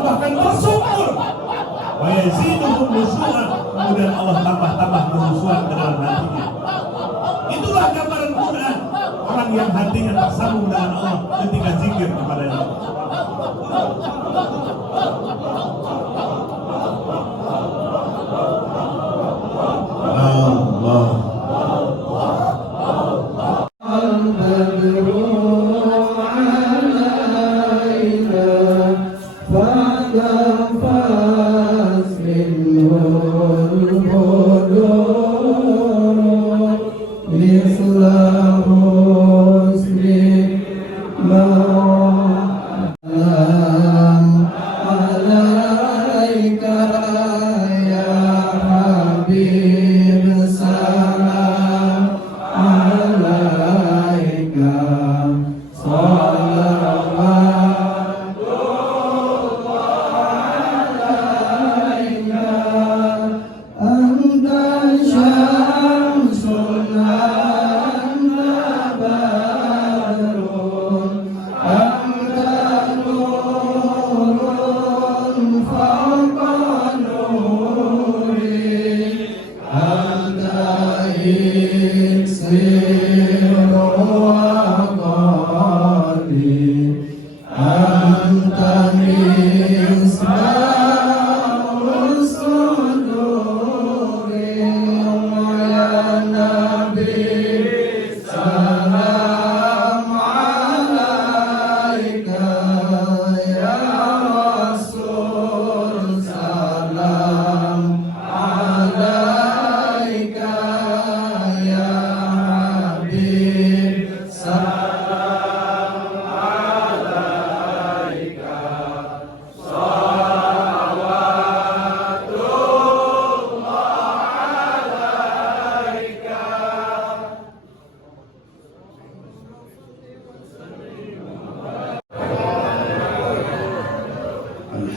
bahkan bersyukur. Wa yaziduhum nusyu'an, kemudian Allah tambah kehusuan ke dalam hatinya. Itulah gambaran Quran, orang yang hatinya tersambung dengan Allah ketika zikir kepada Allah. Allah.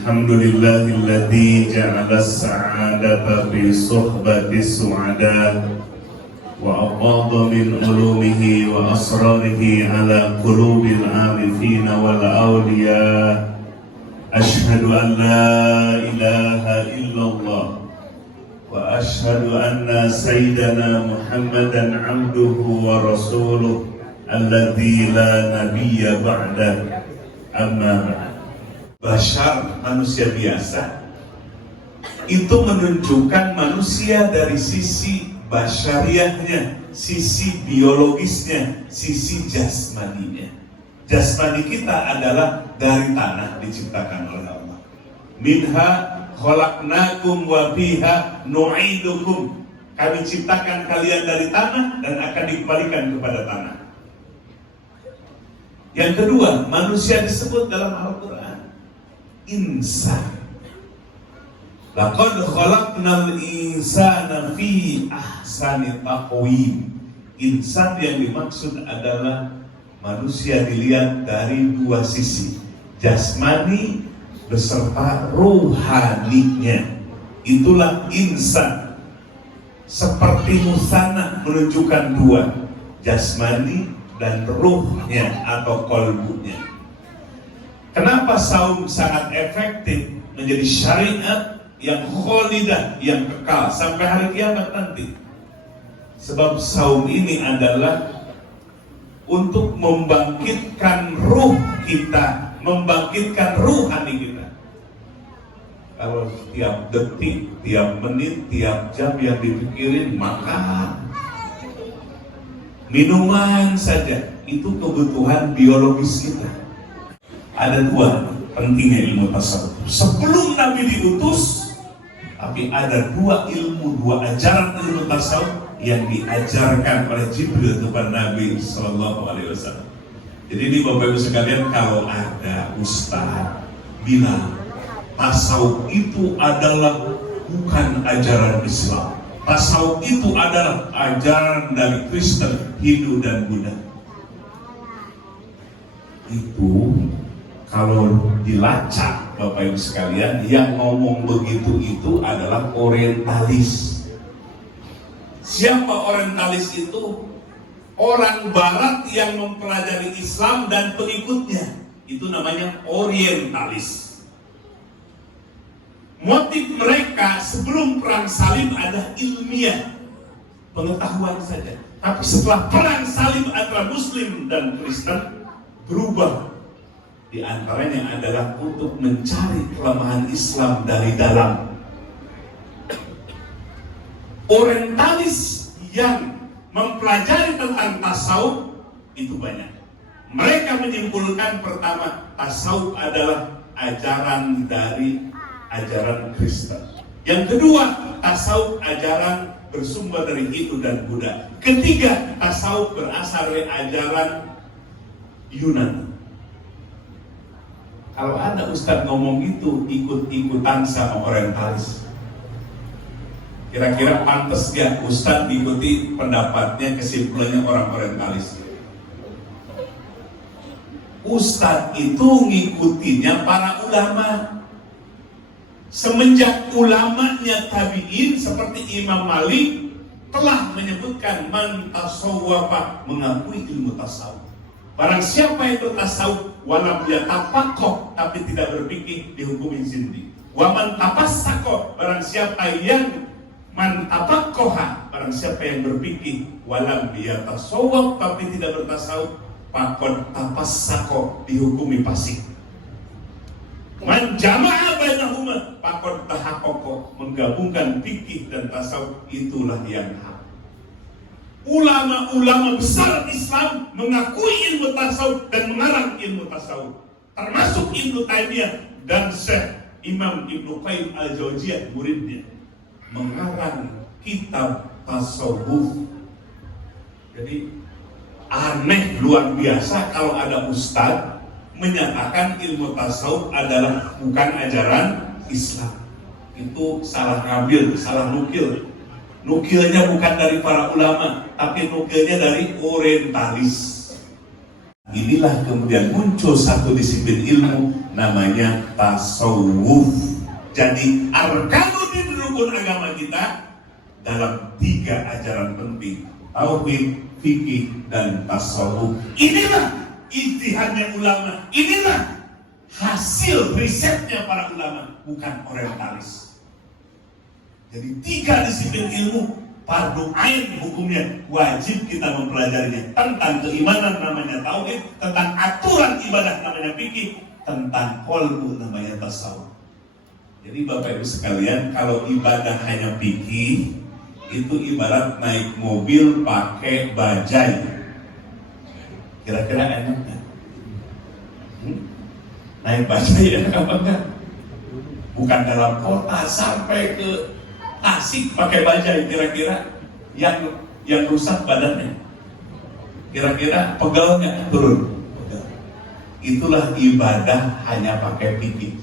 Alhamdulillahilladzi ja'ala as-sa'adata fi suhbati as-su'ada wa aqada min ulumihi wa asrarihi ala qulubil arifina wal awliya. Ashhadu an la ilaha illallah wa ashhadu anna sayyidana Muhammadan abduhu wa rasuluh alladzi la nabiyya ba'da. Amma ba'd. Bashar, manusia biasa, itu menunjukkan manusia dari sisi basyariahnya, sisi biologisnya, sisi jasmaninya. Jasmani kita adalah dari tanah diciptakan oleh Allah. Minha khalaqnakum wa fiha nu'idukum. Kami ciptakan kalian dari tanah dan akan dikembalikan kepada tanah. Yang kedua, manusia disebut dalam Al-Quran insan. Laqad khalaqnal insana fi ahsani taqwim. Insan yang dimaksud adalah manusia dilihat dari dua sisi, jasmani beserta ruhaninya. Itulah insan. Seperti musana menunjukkan dua, jasmani dan ruhnya atau kolbunya. Kenapa saum sangat efektif menjadi syariat yang kholidah, yang kekal sampai hari kiamat nanti? Sebab saum ini adalah untuk membangkitkan ruh kita, membangkitkan ruhani kita. Kalau tiap detik, tiap menit, tiap jam yang dipikirin makan, minuman saja, itu kebutuhan biologis kita. Ada dua pentingnya ilmu tasawuf. Sebelum Nabi diutus, tapi ada dua ilmu, dua ajaran ilmu tasawuf yang diajarkan oleh Jibril kepada Nabi Sallallahu Alaihi Wasallam. Jadi ini Bapak Ibu sekalian, kalau ada ustaz bilang tasawuf itu adalah bukan ajaran Islam, tasawuf itu adalah ajaran dari Kristen, Hindu dan Buddha, itu kalau dilacak Bapak Ibu sekalian, yang ngomong begitu itu adalah orientalis. Siapa orientalis itu? Orang barat yang mempelajari Islam dan pengikutnya. Itu namanya orientalis. Motif mereka sebelum perang salib ada ilmiah, pengetahuan saja. Tapi setelah perang salib antara Muslim dan Kristen berubah. Di antaranya adalah untuk mencari kelemahan Islam dari dalam. Orientalis yang mempelajari tentang tasawuf itu banyak. Mereka menyimpulkan pertama, tasawuf adalah ajaran dari ajaran Kristen. Yang kedua, tasawuf ajaran bersumber dari Hindu dan Buddha. Ketiga, tasawuf berasal dari ajaran Yunani. Kalau ada ustadz ngomong itu ikut-ikutan sama orientalis, kira-kira pantas gak ustadz diikuti pendapatnya, kesimpulannya orang orientalis? Ustadz itu ngikutinya para ulama. Semenjak ulamanya tabi'in seperti Imam Malik telah menyebutkan man tasawwafa, mengakui ilmu tasawuf. Barang siapa yang bertasawuf walam yatafaqah, tapi tidak berpikir, dihukumin zindi. Wa man tafassaqah, barang siapa yang man tafaqaha, barang siapa yang berpikir walam yatasawwaf, tapi tidak bertasawuf, faqad tafassaqah, dihukumi fasik. Man jama'a bainahuma faqad tahaqqaqa, menggabungkan fikih dan tasawuf, itulah yang hak. Ulama-ulama besar Islam mengakui ilmu tasawuf dan mengarang ilmu tasawuf, termasuk Ibnu Taimiyah dan Syekh Imam Ibnu Qayyim al-Jauziyah, muridnya, mengarang kitab tasawuf. Jadi aneh luar biasa kalau ada ustadz menyatakan ilmu tasawuf adalah bukan ajaran Islam. Itu salah ngambil, salah nukil. Nukilnya bukan dari para ulama, tapi nukilnya dari orientalis. Inilah kemudian muncul satu disiplin ilmu namanya tasawuf. Jadi arkanuddin, rukun agama kita, dalam 3 ajaran penting: tauhid, fikih, dan tasawuf. Inilah ijtihadnya ulama, inilah hasil risetnya para ulama, bukan orientalis. Jadi 3 disiplin ilmu fardu ain hukumnya, wajib kita mempelajarinya. Tentang keimanan namanya tauhid, tentang aturan ibadah namanya fikih, tentang qalbu namanya tasawuf. Jadi Bapak Ibu sekalian, kalau ibadah hanya fikih, itu ibarat naik mobil pakai bajai. Kira-kira enak nggak? Naik bajai enak apa enggak? Bukan dalam kota sampai ke Tasik pakai bajai, kira-kira yang rusak badannya, kira-kira pegalnya turun. Itulah ibadah hanya pakai fikih.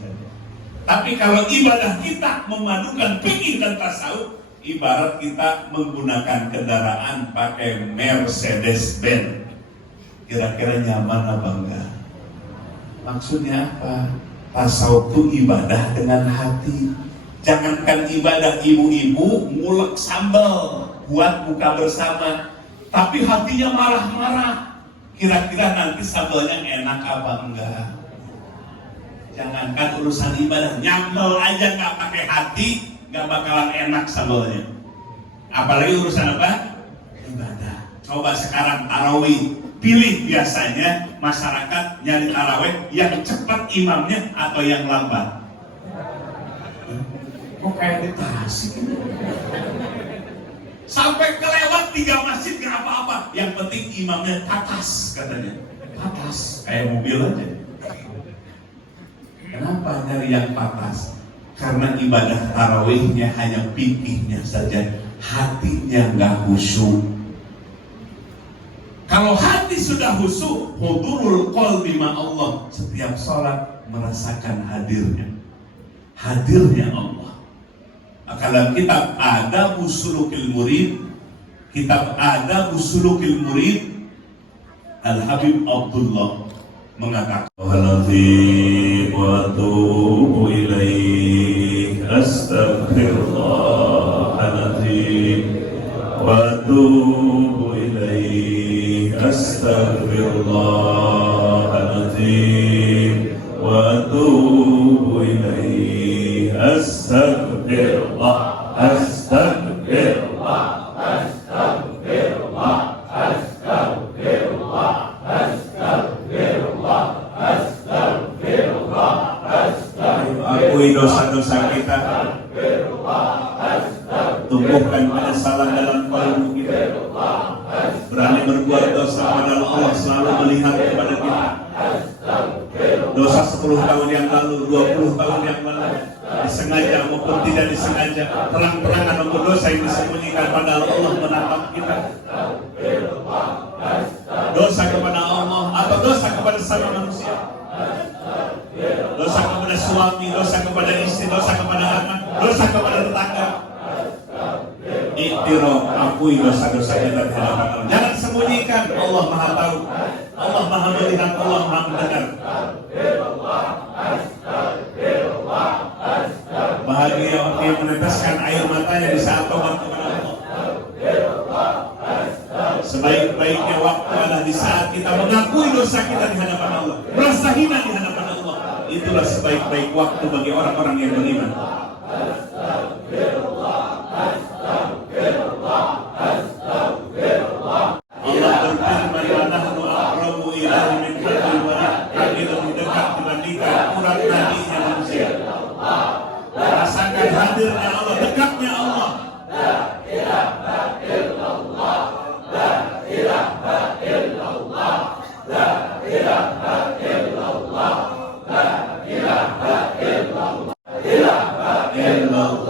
Tapi kalau ibadah kita memadukan fikih dan tasawuf, ibarat kita menggunakan kendaraan pakai Mercedes-Benz, kira-kira nyaman apa enggak? Maksudnya apa? Tasawuf itu ibadah dengan hati. Jangankan ibadah ibu-ibu ngulek sambal buat buka bersama, tapi hatinya marah-marah. Kira-kira nanti sambalnya enak apa enggak? Jangankan urusan ibadah, nyambel aja nggak pakai hati, nggak bakalan enak sambalnya. Apalagi urusan apa? Ibadah. Coba sekarang tarawih, pilih biasanya masyarakat nyari tarawih yang cepat imamnya atau yang lambat. Kok kayak di Tasik? Sampai kelewat 3 masjid nggak apa-apa. Yang penting imamnya tatas, katanya. Tatas, kayak mobil aja. Kenapa nyari yang tatas? Karena ibadah tarawihnya hanya fikihnya saja, hatinya nggak khusyuk. Kalau hati sudah khusyuk, hudurul qalbi ma Allah, setiap sholat merasakan hadirnya Allah. Dalam kitab Adab Sulukil Murid, kitab Adab Sulukil Murid, Al-Habib Abdullah mengatakan, "Wallahi wa atubu ilaih, astaghfirullahaladzim, wa atubu ilaih, astaghfirullahaladzim, wa atubu ilaih, Astagfirullah, astagfirullah, astagfirullah, astagfirullah, astagfirullah, astagfirullah, astagfirullah. Akui dosa-dosa kita, tumbuhkan penyesalan dalam kalbu kita, berani berbuat dosa pada Allah, selalu melihat kepada kita. Dosa 10 tahun yang lalu, 20 tahun yang lalu, disengaja maupun tidak disengaja, terang-terangan maupun dosa yang disembunyikan, padahal Allah menatap kita. Dosa kepada Allah atau dosa kepada sama manusia, dosa kepada suami, dosa kepada istri, dosa kepada anak, dosa kepada tetangga. Iktiraf, akui dosa-dosa kita di hadapan Allah. Jangan sembunyikan, Allah Maha tahu, Allah Maha melihat, Allah Maha mendengar. Bahagia orang yang meneteskan air matanya di saat tobat kepada Allah. Sebaik-baiknya waktu adalah di saat kita mengakui dosa kita di hadapan Allah, merasa hina di hadapan Allah. Itulah sebaik-baik waktu bagi orang-orang yang beriman. Allah berfirman, "Wa nahnu aqrabu ilaihi min hablil warid." Kami lebih dekat dibandingkan urat nadinya manusia. Rasakan hadirnya Allah, dekatnya Allah. La ilaha illallah, la ilaha illallah, la ilaha illallah, la ilaha illallah, ilaha illallah.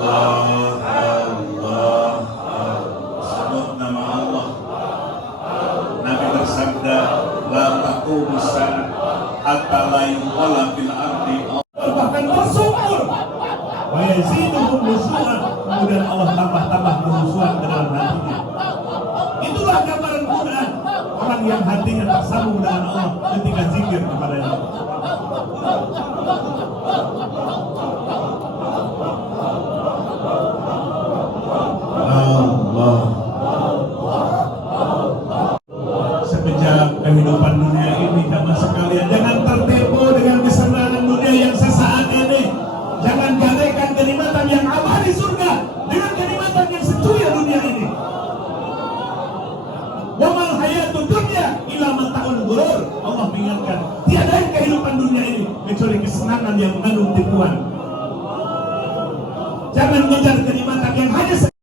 Hatta la yuqala fil ardi, bahkan bersumur wa yaziduhum nusuhan, kemudian Allah tambah kehusuan ke dalam hatinya. Itulah gambaran Quran, orang yang hatinya tersambung dengan Allah ketika zikir kepadanya. Allah. Semenjak kehidupan dunia ini, jamaah sekalian, jangan tertipu dengan kesenangan dunia yang sesaat ini. Jangan gadaikan kenikmatan yang abadi surga dengan kenikmatan yang secuil dunia ini. Wa mal hayatud dunya illa mata'ul ghurur. Allah mengingatkan, tiada kehidupan dunia ini kecuali kesenangan yang mengandung tipuan. Jangan mengejar kenikmatan yang hanya